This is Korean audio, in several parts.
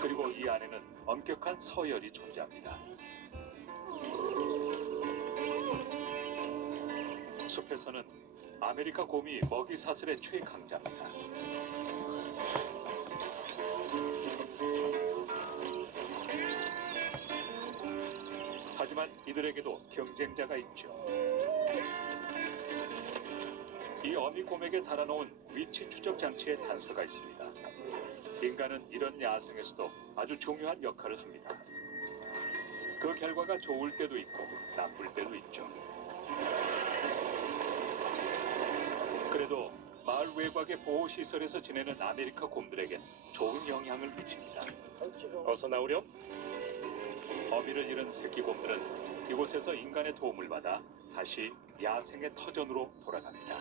그리고 이 안에는 엄격한 서열이 존재합니다. 숲에서는 아메리카 곰이 먹이 사슬의 최강자입니다. 하지만 이들에게도 경쟁자가 있죠. 이 어미곰에게 달아놓은 위치 추적 장치의 단서가 있습니다. 인간은 이런 야생에서도 아주 중요한 역할을 합니다. 그 결과가 좋을 때도 있고 나쁠 때도 있죠. 그래도 마을 외곽의 보호시설에서 지내는 아메리카 곰들에겐 좋은 영향을 미칩니다. 어서 나오렴. 어미를 잃은 새끼 곰들은 이곳에서 인간의 도움을 받아 다시 야생의 터전으로 돌아갑니다.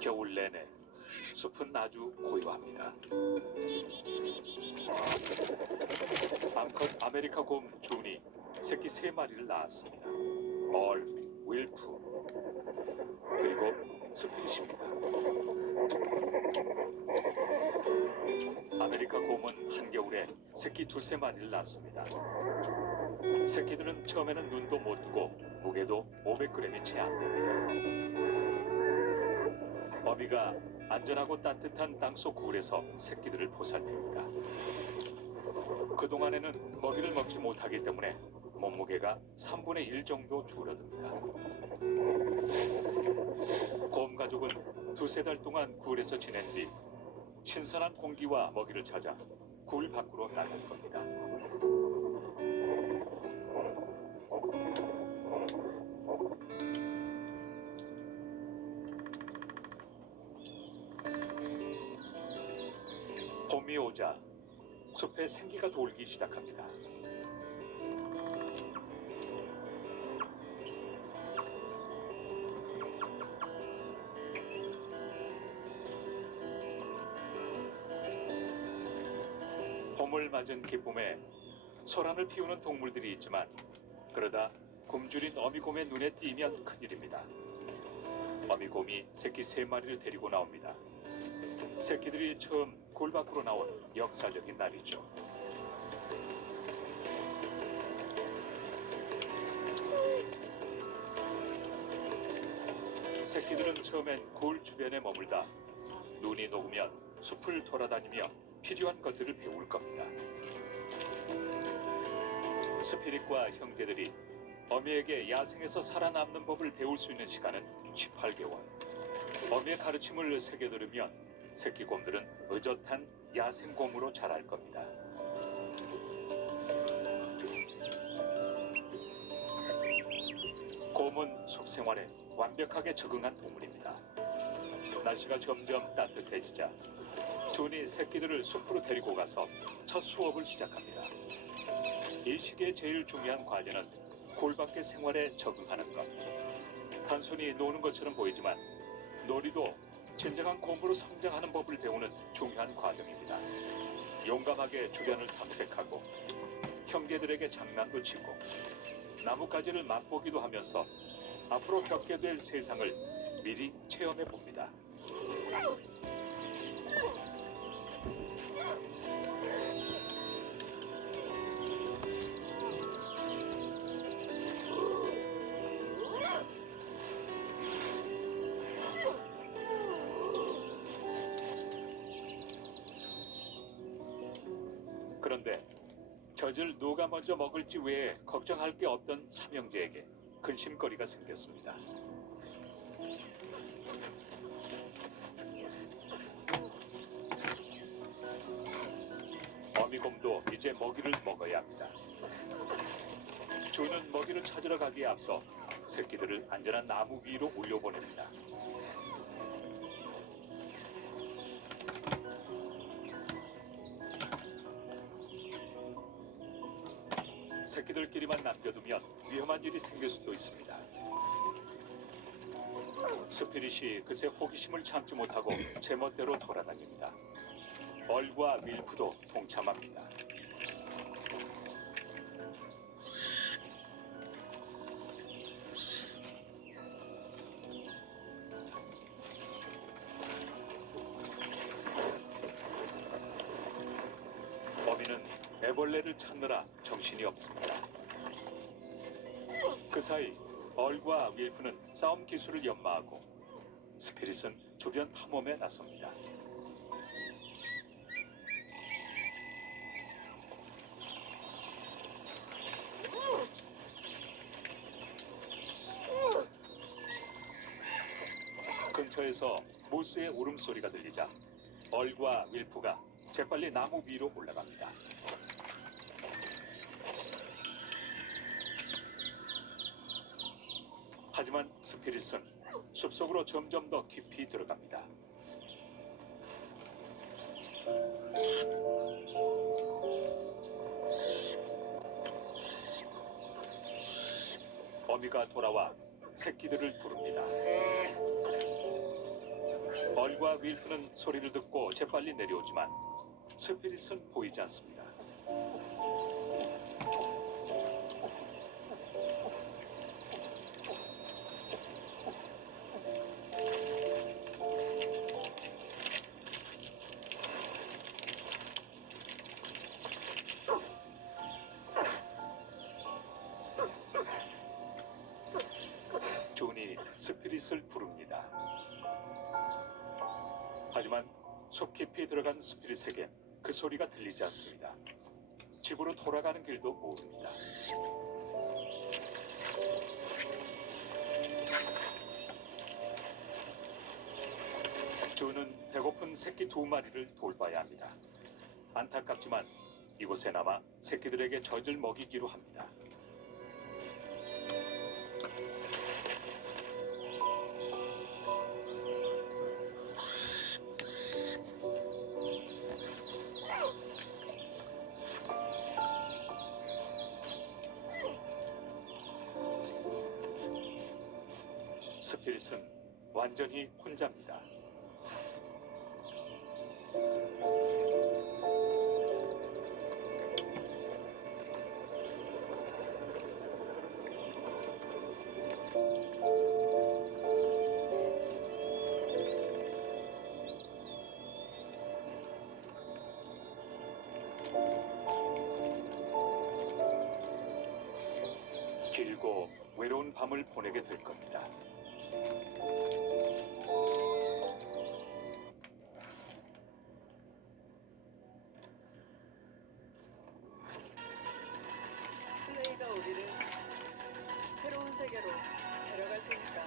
겨울 내내 숲은 아주 고요합니다. 암컷 아메리카 곰 준이 새끼 3마리를 낳았습니다. 얼, 윌프, 그리고 스피릿입니다. 아메리카 곰은 한겨울에 새끼 2~3마리를 낳습니다. 새끼들은 처음에는 눈도 못 뜨고 무게도 500g이 채 안 됩니다. 어미가 안전하고 따뜻한 땅속 굴에서 새끼들을 보살핍니다. 그동안에는 먹이를 먹지 못하기 때문에 몸무게가 3분의 1 정도 줄어듭니다. 곰 가족은 2~3달 동안 굴에서 지낸 뒤 신선한 공기와 먹이를 찾아 굴 밖으로 나갈 겁니다. 봄이 오자 숲에 생기가 돌기 시작합니다. 봄을 맞은 기쁨에 소란을 피우는 동물들이 있지만 그러다 굶주린 어미곰의 눈에 띄면 큰일입니다. 어미곰이 새끼 3마리를 데리고 나옵니다. 새끼들이 처음 굴 밖으로 나온 역사적인 날이죠. 새끼들은 처음엔 굴 주변에 머물다 눈이 녹으면 숲을 돌아다니며 필요한 것들을 배울 겁니다. 스피릿과 형제들이 어미에게 야생에서 살아남는 법을 배울 수 있는 시간은 18개월. 어미의 가르침을 새겨 들으면 새끼 곰들은 의젓한 야생곰으로 자랄 겁니다. 곰은 숲 생활에 완벽하게 적응한 동물입니다. 날씨가 점점 따뜻해지자 준이 새끼들을 숲으로 데리고 가서 첫 수업을 시작합니다. 이 시기에 제일 중요한 과제는 굴 밖의 생활에 적응하는 것. 단순히 노는 것처럼 보이지만 놀이도 진정한 곰으로 성장하는 법을 배우는 중요한 과정입니다. 용감하게 주변을 탐색하고 형제들에게 장난도 치고 나뭇가지를 맛보기도 하면서 앞으로 겪게 될 세상을 미리 체험해 봅니다. 그런데 젖을 누가 먼저 먹을지 외에 걱정할 게 없던 삼형제에게 근심거리가 생겼습니다. 어미곰도 이제 먹이를 먹어야 합니다. 주는 먹이를 찾으러 가기에 앞서 새끼들을 안전한 나무 위로 올려보냅니다. 새끼들끼리만 남겨두면 위험한 일이 생길 수도 있습니다. 스피릿이 그새 호기심을 참지 못하고 제멋대로 돌아다닙니다. 얼과 밀프도 동참합니다. 어미는 애벌레를 찾느라 정신이 없습니다. 그 사이 얼과 윌프는 싸움 기술을 연마하고 스피릿은 주변 탐험에 나섭니다. 근처에서 모스의 울음소리가 들리자 얼과 윌프가 재빨리 나무 위로 올라갑니다. 하지만 스피릿은 숲속으로 점점 더 깊이 들어갑니다. 어미가 돌아와 새끼들을 부릅니다. 얼과 윌프는 소리를 듣고 재빨리 내려오지만 스피릿은 보이지 않습니다. 존이 스피릿을 부릅니다. 하지만 숲 깊이 들어간 스피릿에게 그 소리가 들리지 않습니다. 집으로 돌아가는 길도 모릅니다. 존은 배고픈 새끼 2마리를 돌봐야 합니다. 안타깝지만 이곳에 남아 새끼들에게 젖을 먹이기로 합니다. 스피릿은 완전히 혼자입니다. 길고 외로운 밤을 보내게 될 겁니다. 플레이가 우리를 새로운 세계로 데려갈 테니까.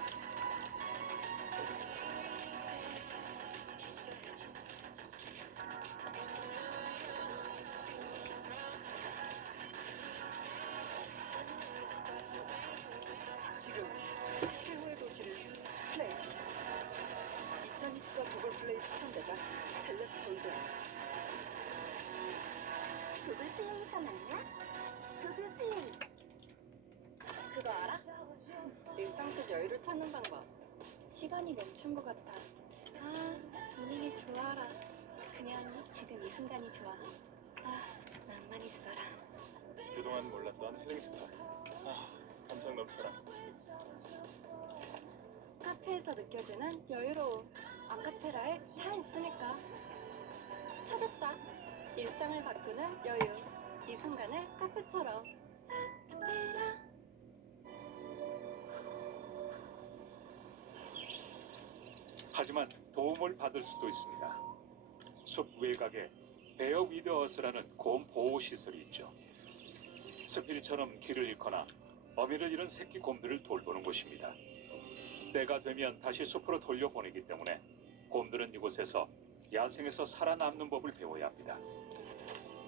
지금 최후의 도시를 플레이. 2024 구글 플레이 추천대작 젤레스 존재. 구글 플레이에서 만나? 구글 플레이. 그거 알아? 일상 속 여유를 찾는 방법. 시간이 멈춘 것 같아. 아, 분위기 좋아라. 그냥 지금 이 순간이 좋아. 아, 낭만 있어라. 그동안 몰랐던 힐링 스팟. 아, 감성 넘쳐라. 카페에서 느껴지는 여유로움. 아카페라에 다 있으니까. 찾았다. 일상을 바꾸는 여유. 이 순간을 카페처럼. 아카페라. 하지만 도움을 받을 수도 있습니다. 숲 외곽에 베어 위드 어스라는 곰 보호 시설이 있죠. 스피릿처럼 길을 잃거나 어미를 잃은 새끼 곰들을 돌보는 곳입니다. 때가 되면 다시 숲으로 돌려보내기 때문에 곰들은 이곳에서 야생에서 살아남는 법을 배워야 합니다.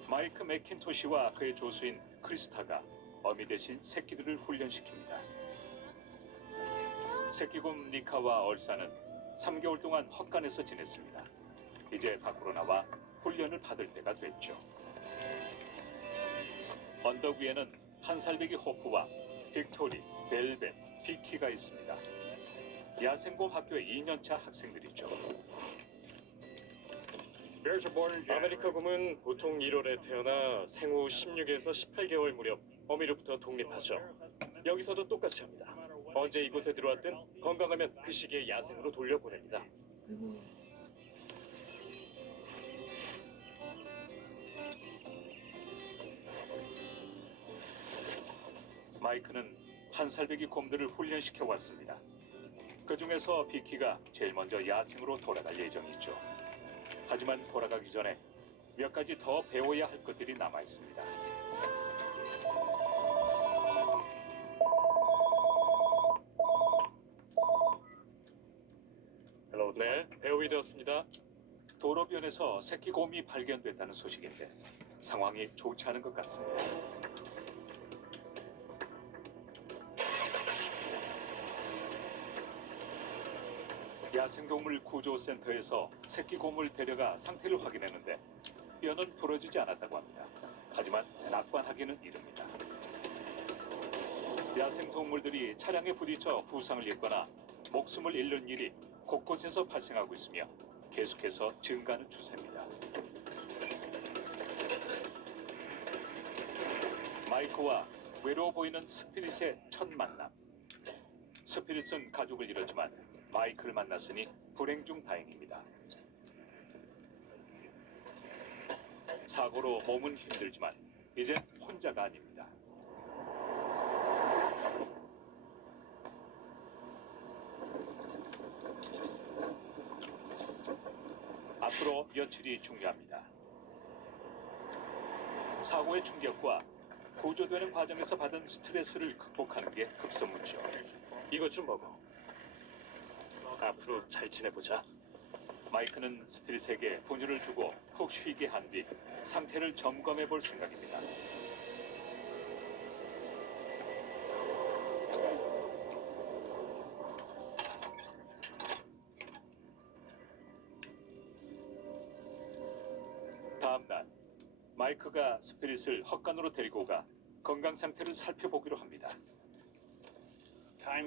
마이크 맥킨토시와 그의 조수인 크리스타가 어미 대신 새끼들을 훈련시킵니다. 새끼곰 니카와 얼사는 3개월 동안 헛간에서 지냈습니다. 이제 밖으로 나와 훈련을 받을 때가 됐죠. 언덕 위에는 한살배기 호프와 빅토리, 벨벳, 비키가 있습니다. 야생곰 학교의 2년차 학생들이죠. 아메리카 곰은 보통 1월에 태어나 생후 16에서 18개월 무렵 어미로부터 독립하죠. 여기서도 똑같이 합니다. 언제 이곳에 들어왔든 건강하면 그 시기에 야생으로 돌려보냅니다. 마이크는 한살배기 곰들을 훈련시켜 왔습니다. 그 중에서 비키가 제일 먼저 야생으로 돌아갈 예정이죠. 하지만 돌아가기 전에 몇 가지 더 배워야 할 것들이 남아 있습니다. 네, 배우이 되었습니다. 도로변에서 새끼 곰이 발견됐다는 소식인데 상황이 좋지 않은 것 같습니다. 야생동물 구조센터에서 새끼 곰을 데려가 상태를 확인했는데 뼈는 부러지지 않았다고 합니다. 하지만 낙관하기는 이릅니다. 야생동물들이 차량에 부딪혀 부상을 입거나 목숨을 잃는 일이 곳곳에서 발생하고 있으며 계속해서 증가하는 추세입니다. 마이크와 외로워 보이는 스피릿의 첫 만남. 스피릿은 가족을 잃었지만 마이크를 만났으니 불행 중 다행입니다. 사고로 몸은 힘들지만 이젠 혼자가 아닙니다. 앞으로 며칠이 중요합니다. 사고의 충격과 구조되는 과정에서 받은 스트레스를 극복하는 게 급선무죠. 이것 좀 먹어. 앞으로 잘 지내보자. 마이크는 스피릿에게 분유를 주고 푹 쉬게 한 뒤 상태를 점검해 볼 생각입니다. 다음 날 마이크가 스피릿을 헛간으로 데리고 가 건강 상태를 살펴보기로 합니다.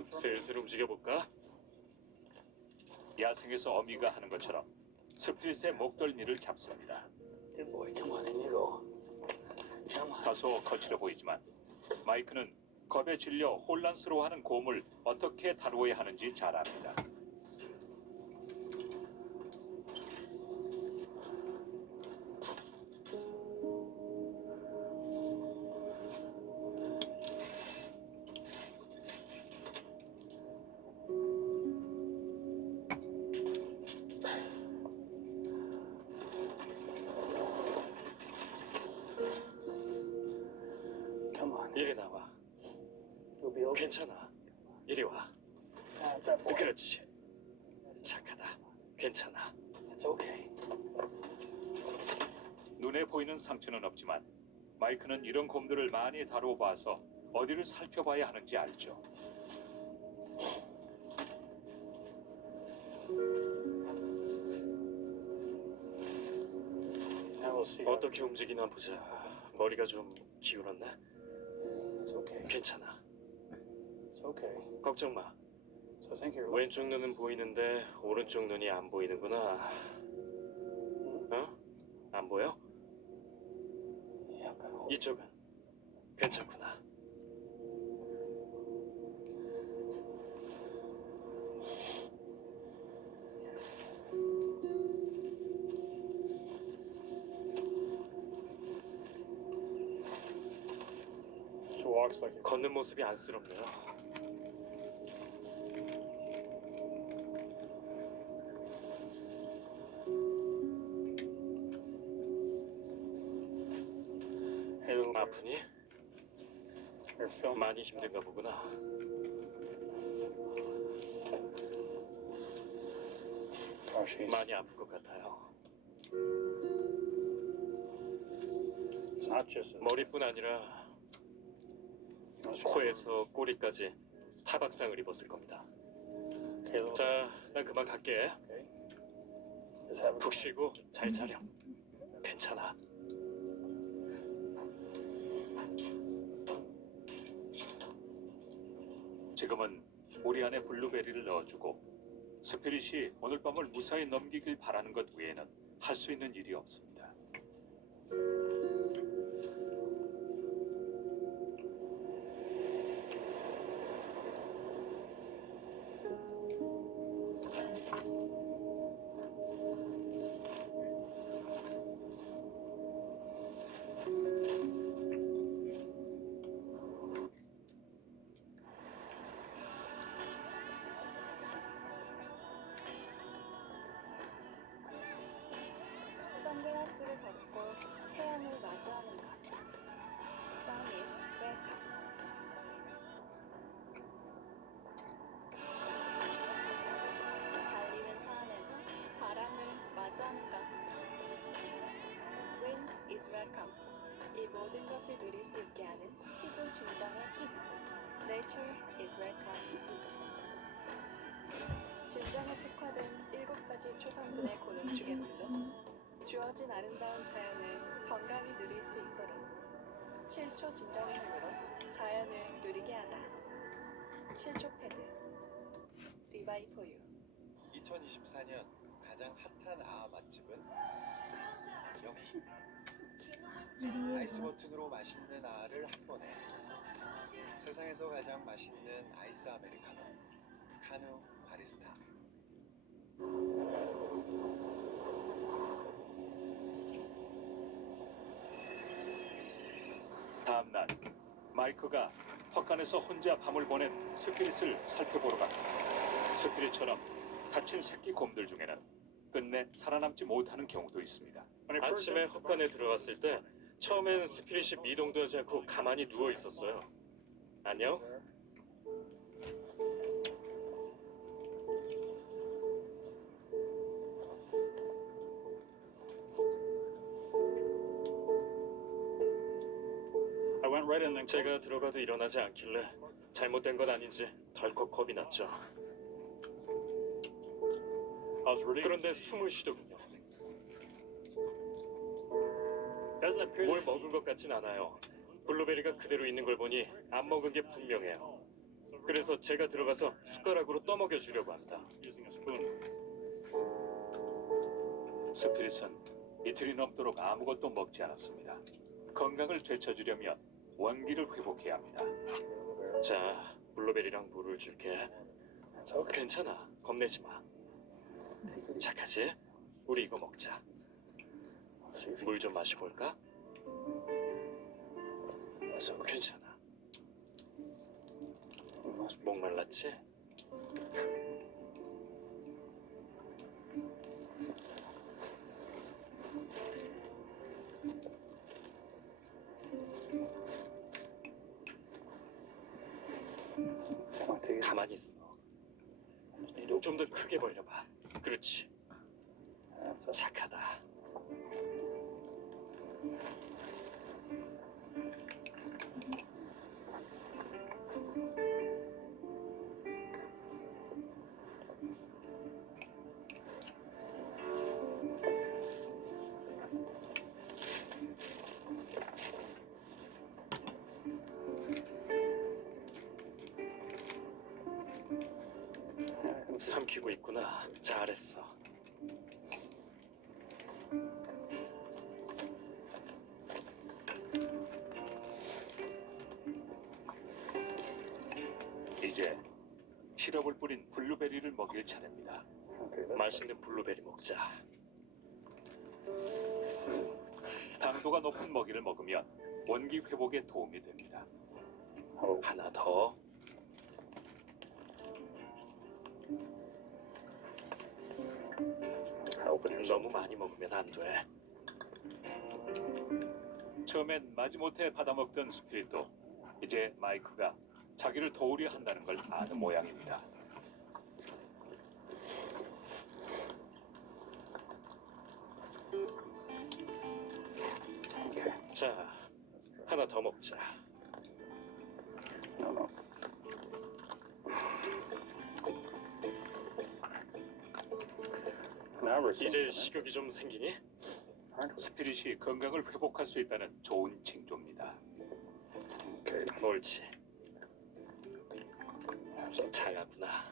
슬슬 움직여볼까? 야생에서 어미가 하는 것처럼 스피릿의 목덜미를 잡습니다. Good boy, come on in you go. Come on. 다소 거칠어 보이지만 마이크는 겁에 질려 혼란스러워하는 곰을 어떻게 다루어야 하는지 잘 압니다. Come on. 이리 나와. You'll be okay. 괜찮아. 이리 와. That's that boy. 그렇지. 착하다. 괜찮아. It's okay. 눈에 보이는 상처는 없지만 마이크는 이런 곰들을 많이 다루어봐서 어디를 살펴봐야 하는지 알죠. Now we'll see. 어떻게 움직이나 보자. 머리가 좀 기울었네. It's okay. 괜찮아. It's okay. 걱정 마. So I think you're. 왼쪽 눈은 보이는데 오른쪽 눈이 안 보이는구나. 어? 안 보여? Yep. 이쪽은 괜찮구나. She walks like. 걷는 모습이 안쓰럽네요. Hey, little girl. 아프니? You're feeling. 많이 힘든가 보구나. Oh, she's. 많이 아픈 것 같아요. It's not just. 머리뿐 아니라 코에서 꼬리까지 타박상을 입었을 겁니다. Okay, little. 자, 난 그만 갈게. Okay. Just have a. 푹 쉬고 잘 자렴. 괜찮아. 지금은 우리 안에 블루베리를 넣어주고 스피릿이 오늘 밤을 무사히 넘기길 바라는 것 외에는 할 수 있는 일이 없습니다. 선글라스를 벗고 태양을 마주하는 것. Sun is welcome. 달리는 차 안에서 바람을 마주하는 것. Wind is welcome. 이 모든 것을 누릴 수 있게 하는 피부 진정의 힘. Nature is welcome. 진정에 특화된 7가지 초성분의 고농축액물로 주어진 아름다운 자연을 건강히 누릴 수 있도록 7초 진정의 힘으로 자연을 누리게 하다. 7초 패드 리바이포유. 2024년 가장 핫한 아 맛집은 여기. 아이스 버튼으로 맛있는 아를 한 번에. 세상에서 가장 맛있는 아이스 아메리카노. 카누 바리스타. 다음 날 마이크가 헛간에서 혼자 밤을 보낸 스피릿을 살펴보러 갑니다. 스피릿처럼 다친 새끼 곰들 중에는 끝내 살아남지 못하는 경우도 있습니다. 아침에 헛간에 들어갔을 때 처음엔 스피릿이 미동도 하지 않고 가만히 누워 있었어요. 안녕? 제가 들어가도 일어나지 않길래 잘못된 건 아닌지 덜컥 겁이 났죠. 그런데 숨을 쉬더군요. 뭘 먹은 것 같진 않아요. 블루베리가 그대로 있는 걸 보니 안 먹은 게 분명해요. 그래서 제가 들어가서 숟가락으로 떠먹여 주려고 합니다. 스피릿은 이틀이 넘도록 아무것도 먹지 않았습니다. 건강을 되찾으려면 원기를 회복해야 합니다. 자, 블루베리랑 물을 줄게. 괜찮아, 겁내지 마. 착하지? 우리 이거 먹자. 물 좀 마셔볼까? 괜찮아. 목말랐지? 가만히 있어. 좀 더 크게 벌려봐. 그렇지. 착하다. 삼키고 있구나. 잘했어. 이제 시럽을 뿌린 블루베리를 먹일 차례입니다. 맛있는 블루베리 먹자. 당도가 높은 먹이를 먹으면 원기 회복에 도움이 됩니다. 하나 더. 너무 많이 먹으면 안 돼. 처음엔 마지못해 받아먹던 스피릿도 이제 마이크가 자기를 도우려 한다는 걸 아는 모양입니다. 자, 하나 더 먹자. 이제 식욕이 좀 생기니? 스피릿이 건강을 회복할 수 있다는 좋은 징조입니다. 옳지. 좀 작았구나.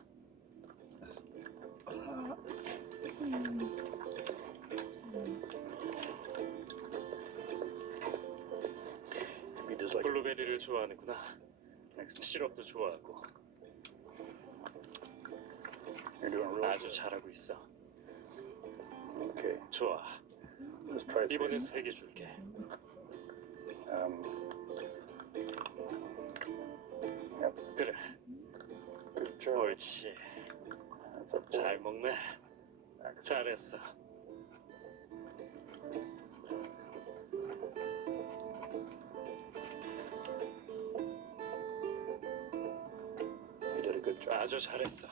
블루베리를 좋아하는구나. 시럽도 좋아하고. 아주 잘하고 있어. 좋아. 이번엔 3개 줄게. 그래. 옳지. 잘 먹네. 잘했어. 아주 잘했어.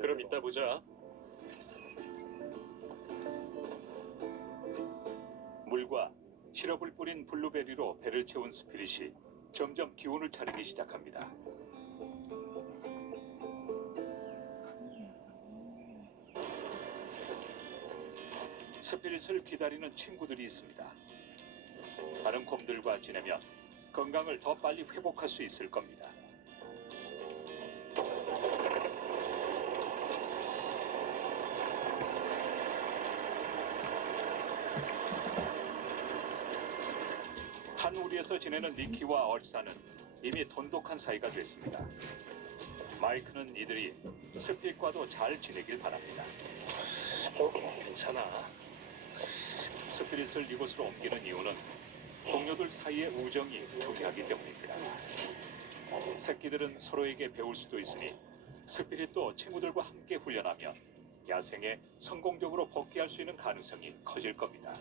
그럼 이따 보자. 물과 시럽을 뿌린 블루베리로 배를 채운 스피릿이 점점 기운을 차리기 시작합니다. 스피릿을 기다리는 친구들이 있습니다. 다른 곰들과 지내면 건강을 더 빨리 회복할 수 있을 겁니다. 한 우리에서 지내는 니키와 얼사는 이미 돈독한 사이가 됐습니다. 마이크는 이들이 스피릿과도 잘 지내길 바랍니다. 괜찮아. 스피릿을 이곳으로 옮기는 이유는 동료들 사이의 우정이 중요하기 때문입니다. 새끼들은 서로에게 배울 수도 있으니 스피릿도 친구들과 함께 훈련하면 야생에 성공적으로 복귀할 수 있는 가능성이 커질 겁니다.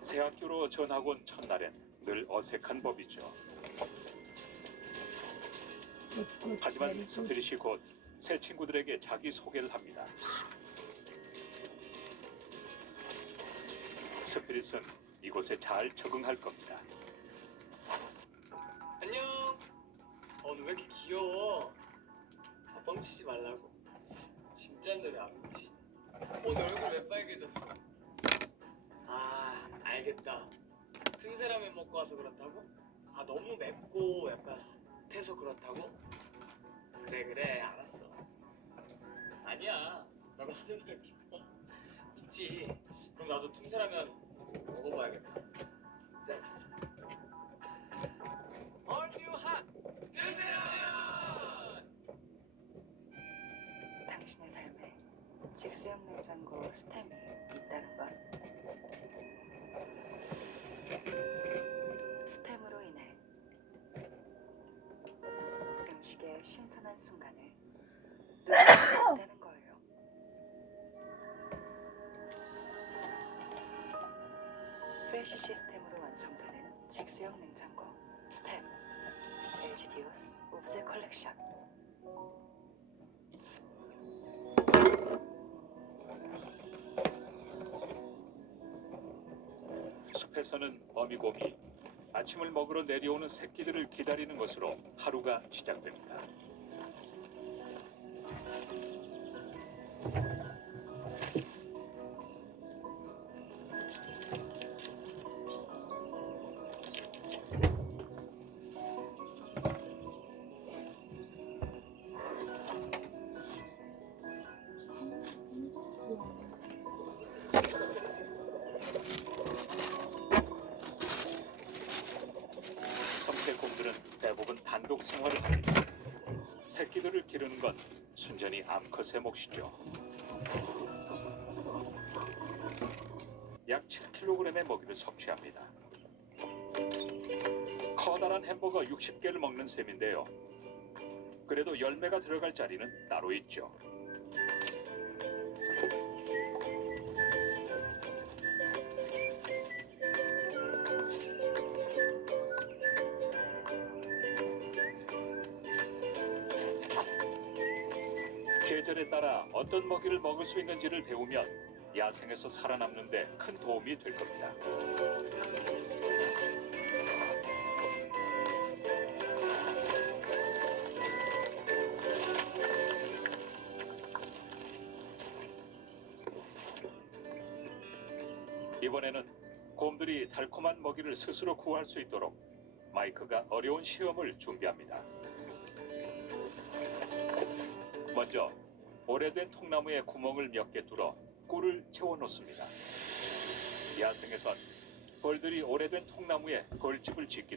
새 학교로 전학 온 첫날엔 늘 어색한 법이죠. 하지만 스피릿이 곧 새 친구들에게 자기 소개를 합니다. 스피릿은 이곳에 잘 적응할 겁니다. 안녕. 너 왜 이렇게 귀여워? 뻥치지 말라고. 진짜인데 왜 안 믿지? 너 얼굴 왜 빨개졌어? 아, 알겠다. 틈새라면 먹고 와서 그렇다고? 너무 맵고 약간 핫해서 그렇다고? 그래, 알았어. 아니야, 나도 하는 말 믿어. 믿지. 그럼 나도 틈새라면 먹어봐야겠다. 자. All new hot 틈새라면! 당신의 삶에 직수형 냉장고 스템이 있다는 것. 스템으로 인해 음식의 신선한 순간을 느낄 수 있다는 거예요. 프레시 시스템으로 완성되는 직수형 냉장고 스템 LG디오스 오브제 컬렉션. 숲에서는 어미곰이 아침을 먹으러 내려오는 새끼들을 기다리는 것으로 하루가 시작됩니다. 성태곰들은 대부분 단독 생활을 합니다. 새끼들을 기르는 건 순전히 암컷의 몫이죠. 약 7kg의 먹이를 섭취합니다. 커다란 햄버거 60개를 먹는 셈인데요. 그래도 열매가 들어갈 자리는 따로 있죠. 계절에 따라 어떤 먹이를 먹을 수 있는지를 배우면 야생에서 살아남는 데 큰 도움이 될 겁니다. 이번에는 곰들이 달콤한 먹이를 스스로 구할 수 있도록 마이크가 어려운 시험을 준비합니다. 먼저 오래된 통나무에 구멍을 몇 개 뚫어 꿀을 채워놓습니다. 야생에선 벌들이 오래된 통나무에 벌집을 짓기